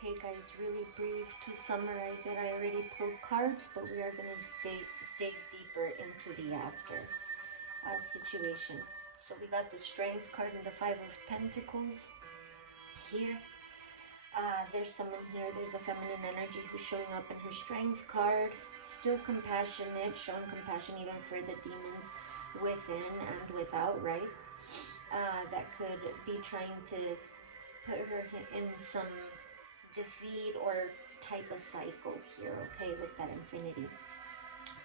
Okay guys, really brief to summarize it. I already pulled cards, but we are going to dig deeper into the after situation. So we got the Strength card and the Five of Pentacles here. There's someone here, there's a feminine energy who's showing up in her Strength card. Still compassionate, showing compassion even for the demons within and without, right? That could be trying to put her in some defeat or type of cycle here, okay, with that infinity.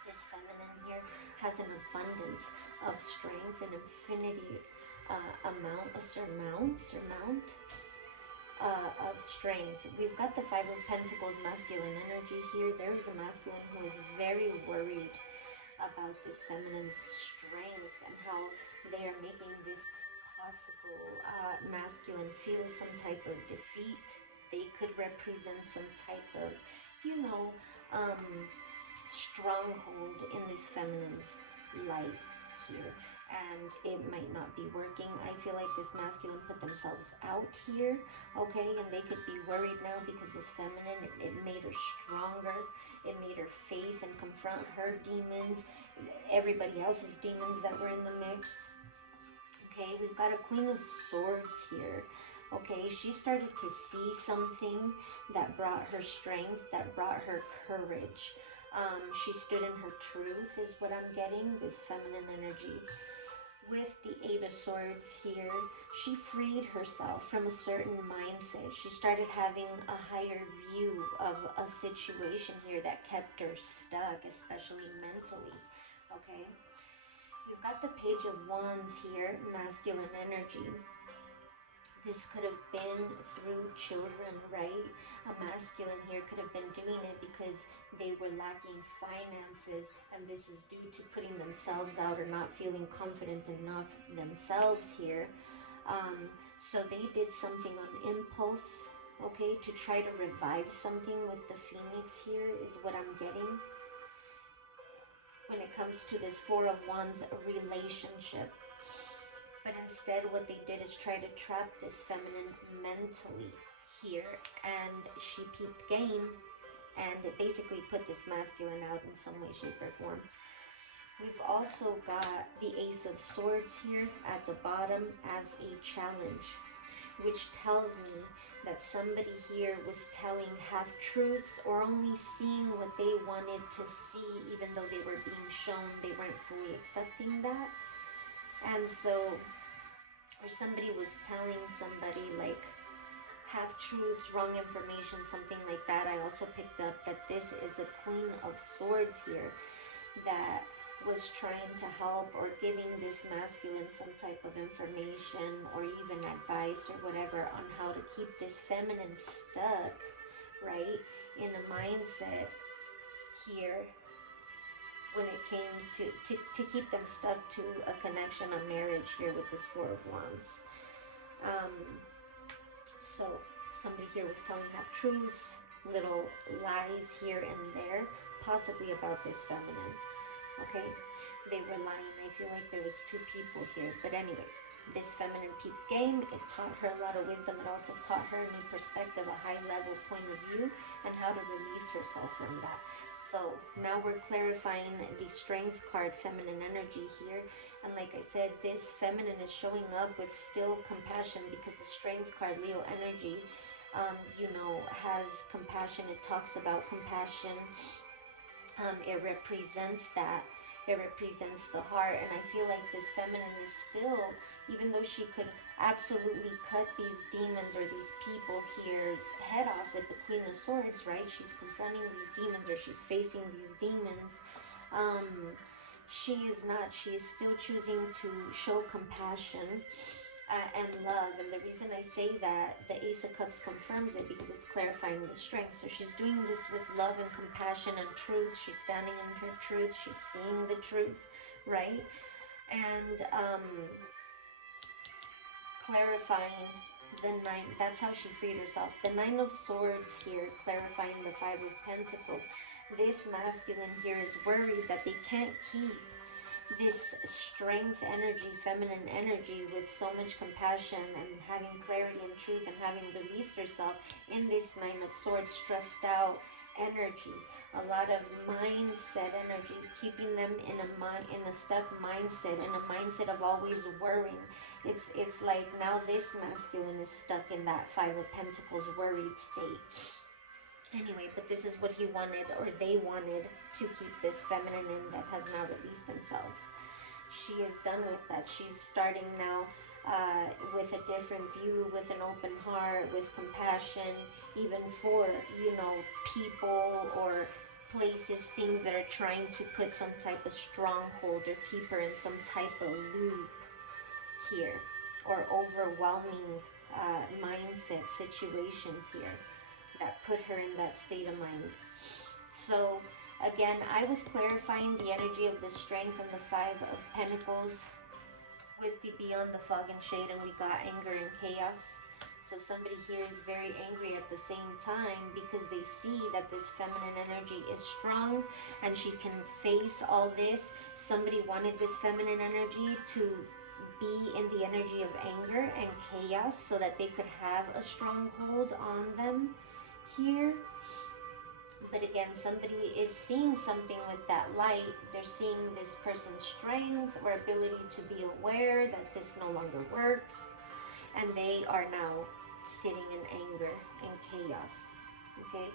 This feminine here has an abundance of strength, an infinity a surmount of strength. We've got the Five of Pentacles masculine energy here. There is a masculine who is very worried about this feminine strength and how they are making this possible masculine feel some type of defeat. They could represent some type of, you know, stronghold in this feminine's life here, and it might not be working. I feel like this masculine put themselves out here, okay, and they could be worried now because this feminine, it made her stronger. It made her face and confront her demons, everybody else's demons that were in the mix. Okay, we've got a Queen of Swords here. Okay, she started to see something that brought her strength, that brought her courage. She stood in her truth is what I'm getting, this feminine energy. With the Eight of Swords here, she freed herself from a certain mindset. She started having a higher view of a situation here that kept her stuck, especially mentally. Okay, you've got the Page of Wands here, masculine energy. This could have been through children, right? A masculine here could have been doing it because they were lacking finances, and this is due to putting themselves out or not feeling confident enough themselves here. So they did something on impulse, okay, to try to revive something with the Phoenix here is what I'm getting. When it comes to this Four of Wands relationship, but instead what they did is try to trap this feminine mentally here, and she peeped game, and it basically put this masculine out in some way, shape, or form. We've also got the Ace of Swords here at the bottom as a challenge, which tells me that somebody here was telling half-truths or only seeing what they wanted to see, even though they were being shown they weren't fully accepting that. And so, or somebody was telling somebody like half-truths, wrong information, something like that. I also picked up that this is a Queen of Swords here that was trying to help or giving this masculine some type of information or even advice or whatever on how to keep this feminine stuck, right, in a mindset here when it came to keep them stuck to a connection, a marriage here with this Four of Wands. So somebody here was telling half-truths, little lies here and there, possibly about this feminine. Okay, they were lying. I feel like there was two people here, but anyway, this feminine peep game, it taught her a lot of wisdom. It also taught her a new perspective, a high level point of view, and how to release herself from that. So now we're clarifying the Strength card, feminine energy here, and like I said, this feminine is showing up with still compassion because the Strength card, Leo energy, you know, has compassion. It talks about compassion. It represents that. It represents the heart. And I feel like this feminine is still, even though she could absolutely cut these demons or these people here's head off with the Queen of Swords, right? She's confronting these demons or she's facing these demons. She is not. She is still choosing to show compassion and love. And the reason I say that, the Ace of Cups confirms it because it's clarifying the strength. So she's doing this with love and compassion and truth. She's standing in her truth. She's seeing the truth, right? And clarifying the Nine. That's how she freed herself. The Nine of Swords here, clarifying the Five of Pentacles. This masculine here is worried that they can't keep this strength energy, feminine energy, with so much compassion and having clarity and truth and having released herself in this Nine of Swords, stressed out energy, a lot of mindset energy, keeping them in a stuck mindset, in a mindset of always worrying. It's like now this masculine is stuck in that Five of Pentacles worried state. Anyway, but this is what he wanted, or they wanted, to keep this feminine in that has now released themselves. She is done with that. She's starting now with a different view, with an open heart, with compassion, even for, people or places, things that are trying to put some type of stronghold or keep her in some type of loop here, or overwhelming mindset situations here that put her in that state of mind. So again, I was clarifying the energy of the strength and the Five of Pentacles with the Beyond the Fog and Shade, and we got anger and chaos. So somebody here is very angry at the same time because they see that this feminine energy is strong and she can face all this. Somebody wanted this feminine energy to be in the energy of anger and chaos so that they could have a stronghold on them here. But again, somebody is seeing something with that light. They're seeing this person's strength or ability to be aware that this no longer works, and they are now sitting in anger and chaos. Okay,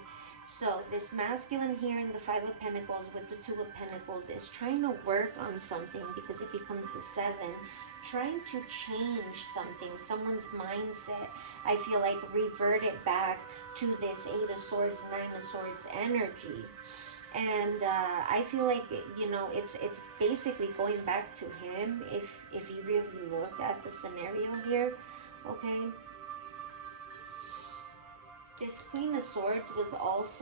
so this masculine here in the Five of Pentacles with the Two of Pentacles is trying to work on something, because it becomes the Seven, trying to change something, someone's mindset. I feel like revert it back to this Eight of Swords, Nine of Swords energy. And I feel like, it's basically going back to him, if you really look at the scenario here. Okay, this Queen of Swords was also